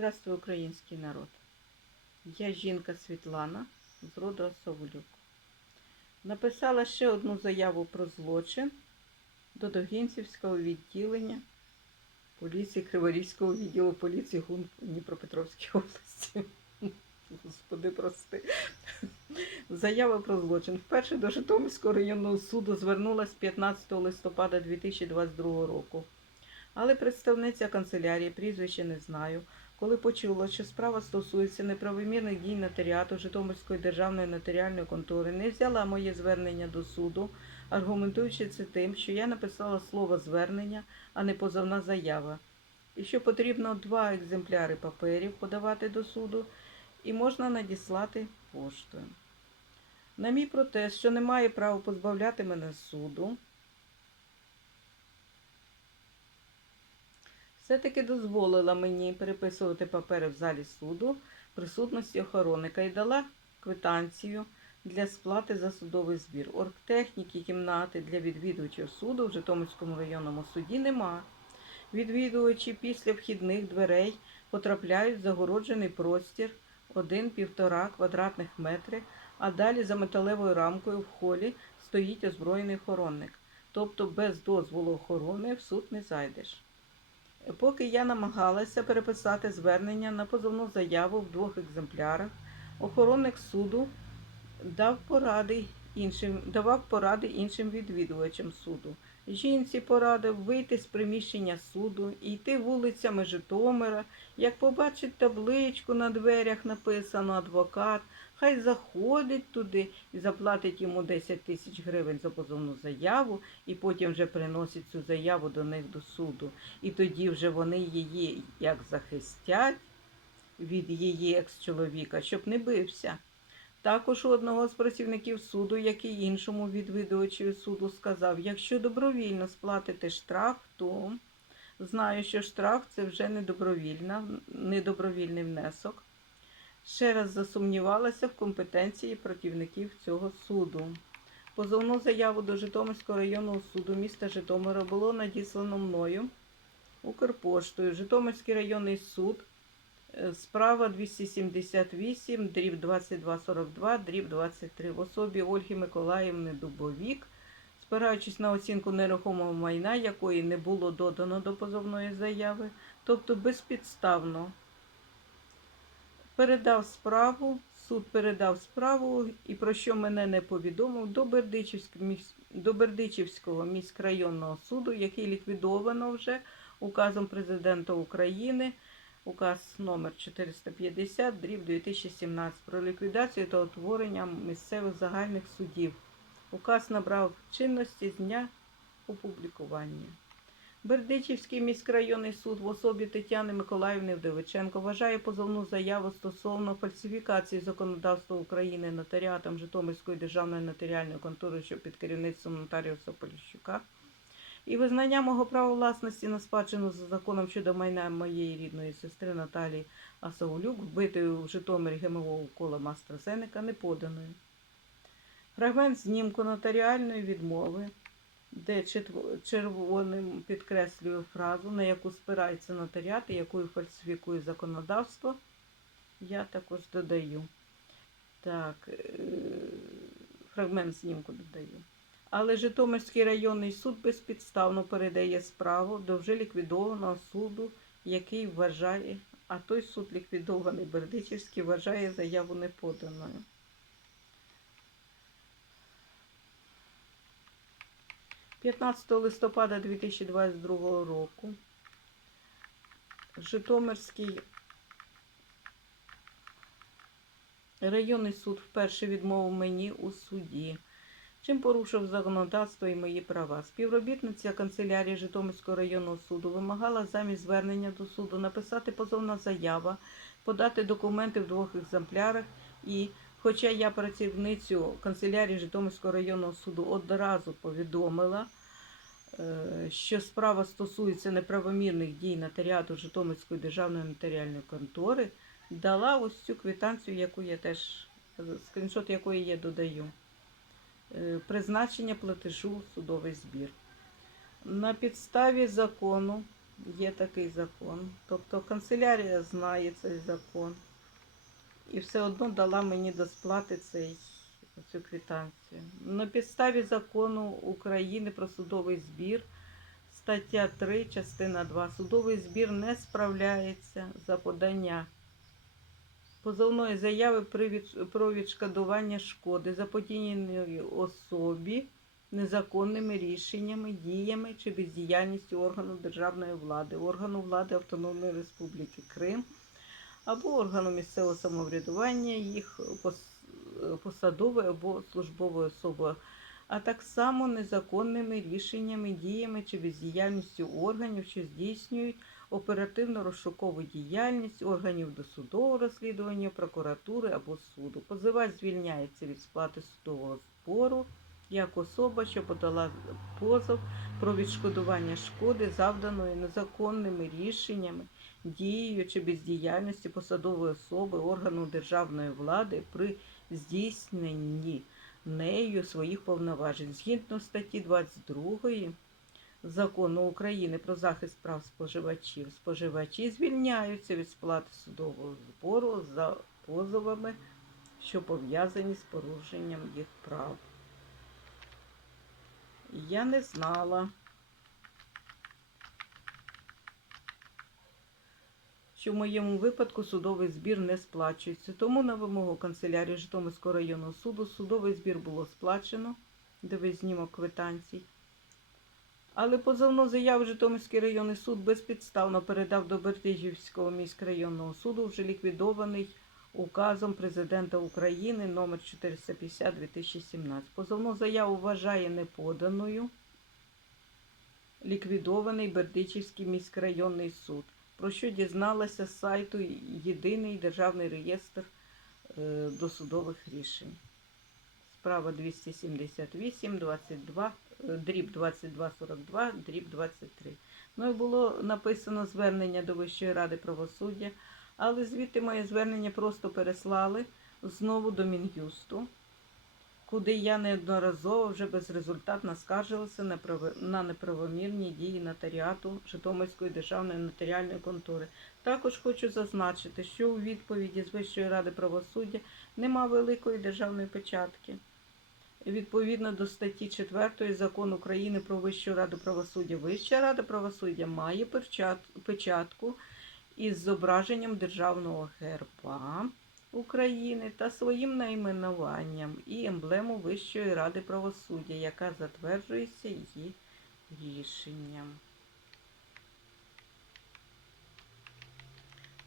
Здравствуй, український народ. Я жінка Світлана з роду Осовлюк. Написала ще одну заяву про злочин до Догінцівського відділення поліції Криворізького відділу поліції ГУН Дніпропетровській області. Господи, прости. Заява про злочин. Вперше до Житомирського районного суду звернулась 15 листопада 2022 року. Але представниця канцелярії, прізвище не знаю, коли почула, що справа стосується неправомірних дій нотаріату Житомирської державної нотаріальної контори, не взяла моє звернення до суду, аргументуючи це тим, що я написала слово звернення, а не позовна заява, і що потрібно два екземпляри паперів подавати до суду, і можна надіслати поштою. На мій протест, що немає права позбавляти мене суду, все-таки дозволила мені переписувати папери в залі суду присутності охоронника і дала квитанцію для сплати за судовий збір. Оргтехніки, кімнати для відвідувачів суду в Житомирському районному суді нема. Відвідувачі після вхідних дверей потрапляють в загороджений простір 1-1,5 квадратних метри, а далі за металевою рамкою в холі стоїть озброєний охоронник. Тобто без дозволу охорони в суд не зайдеш. Поки я намагалася переписати звернення на позовну заяву в двох екземплярах, охоронник суду дав поради іншим, давав поради іншим відвідувачам суду. Жінці порадив вийти з приміщення суду йти вулицями Житомира. Як побачить табличку на дверях написано адвокат, хай заходить туди і заплатить йому 10 тисяч гривень за позовну заяву, і потім вже приносить цю заяву до них до суду. І тоді вже вони її як захистять від її екс-чоловіка, щоб не бився. Також у одного з працівників суду, як і іншому відвідувачеві суду, сказав, якщо добровільно сплатите штраф, то знаю, що штраф це вже недобровільний внесок. Ще раз засумнівалася в компетенції працівників цього суду. Позовну заяву до Житомирського районного суду міста Житомира було надіслано мною Укрпоштою. Житомирський районний суд Е, Справа 278, дріб 2242, дріб 23 в особі Ольги Миколаївни Дубовік, спираючись на оцінку нерухомого майна, якої не було додано до позовної заяви, тобто безпідставно передав справу, суд передав справу і про що мене не повідомив до Бердичівського, до Бердичівського міськрайонного суду, який ліквідовано вже указом президента України. Указ номер 450 дріб 2017 про ліквідацію та утворення місцевих загальних судів. Указ набрав чинності з дня опублікування. Бердичівський міськрайонний суд в особі Тетяни Миколаївни Вдовиченко вважає позовну заяву стосовно фальсифікації законодавства України нотаріатом Житомирської державної нотаріальної контори, що під керівництвом нотаріуса Поліщука, і визнання мого права власності на спадщину за законом щодо майна моєї рідної сестри Наталії Асаулюк, вбитої у Житомирі ГМО колом AstraZeneca, не поданою. Фрагмент знімку нотаріальної відмови, де червоним підкреслюю фразу, на яку спирається нотаріат і якою фальсифікує законодавство, я також додаю. Так, е, фрагмент знімку додаю. Але Житомирський районний суд безпідставно передає справу до вже ліквідованого суду, який вважає, а той суд ліквідований Бердичівський вважає заяву неподаною. – 15 листопада 2022 року Житомирський районний суд вперше відмовив мені у суді чим порушив законодавство і мої права. Співробітниця канцелярії Житомирського районного суду вимагала замість звернення до суду написати позовна заява, подати документи в двох екземплярах і. Хоча я працівницю канцелярії Житомирського районного суду одразу повідомила, що справа стосується неправомірних дій нотаріату Житомирської державної нотаріальної контори, дала ось цю квитанцію, яку я теж скріншот якої я додаю. Е, призначення платежу судовий збір. На підставі закону є такий закон. Тобто канцелярія знає цей закон. І все одно дала мені до сплати цей, цю квитанцію. На підставі закону України про судовий збір, стаття 3, частина 2. Судовий збір не справляється за подання позовної заяви про відшкодування шкоди заподіяної особі незаконними рішеннями, діями чи бездіяльністю органу державної влади, органу влади Автономної Республіки Крим або органу місцевого самоврядування, їх пос- посадової або службової особи, а так само незаконними рішеннями, діями чи бездіяльністю органів, що здійснюють оперативно-розшукову діяльність органів досудового розслідування, прокуратури або суду. Позивач звільняється від сплати судового збору як особа, що подала позов про відшкодування шкоди, завданої незаконними рішеннями, дією чи бездіяльності посадової особи органу державної влади при здійсненні нею своїх повноважень. Згідно статті 22 Закону України про захист прав споживачів, споживачі звільняються від сплати судового збору за позовами, що пов'язані з порушенням їх прав. Я не знала, що в моєму випадку судовий збір не сплачується. Тому на вимогу канцелярії Житомирського районного суду судовий збір було сплачено, де ви знімок квитанцій. Але позовну заяву Житомирський районний суд безпідставно передав до Бертижівського міськрайонного суду, вже ліквідований указом президента України номер 450 2017. Позовну заяву вважає неподаною ліквідований Бердичівський міськрайонний суд, про що дізналася з сайту Єдиний державний реєстр е, досудових рішень. Справа 278, 22, е, дріб 2242, дріб 23. Ну і було написано звернення до Вищої ради правосуддя, але звідти моє звернення просто переслали знову до Мін'юсту, куди я неодноразово вже безрезультатно скаржилася на неправомірні дії нотаріату Житомирської державної нотаріальної контори. Також хочу зазначити, що у відповіді з Вищої ради правосуддя нема великої державної печатки. Відповідно до статті 4 Закону України про Вищу раду правосуддя, Вища рада правосуддя має печатку із зображенням державного герба України та своїм найменуванням і емблему Вищої ради правосуддя, яка затверджується її рішенням.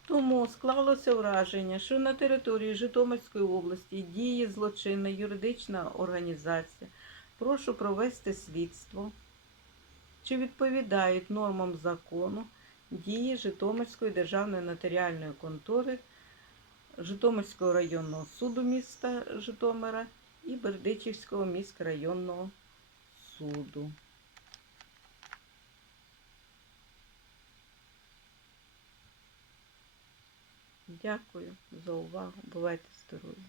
Тому склалося враження, що на території Житомирської області діє злочинна юридична організація. Прошу провести слідство, чи відповідають нормам закону дії Житомирської державної нотаріальної контори, Житомирського районного суду міста Житомира і Бердичівського міськрайонного суду. Дякую за увагу. Бувайте здорові!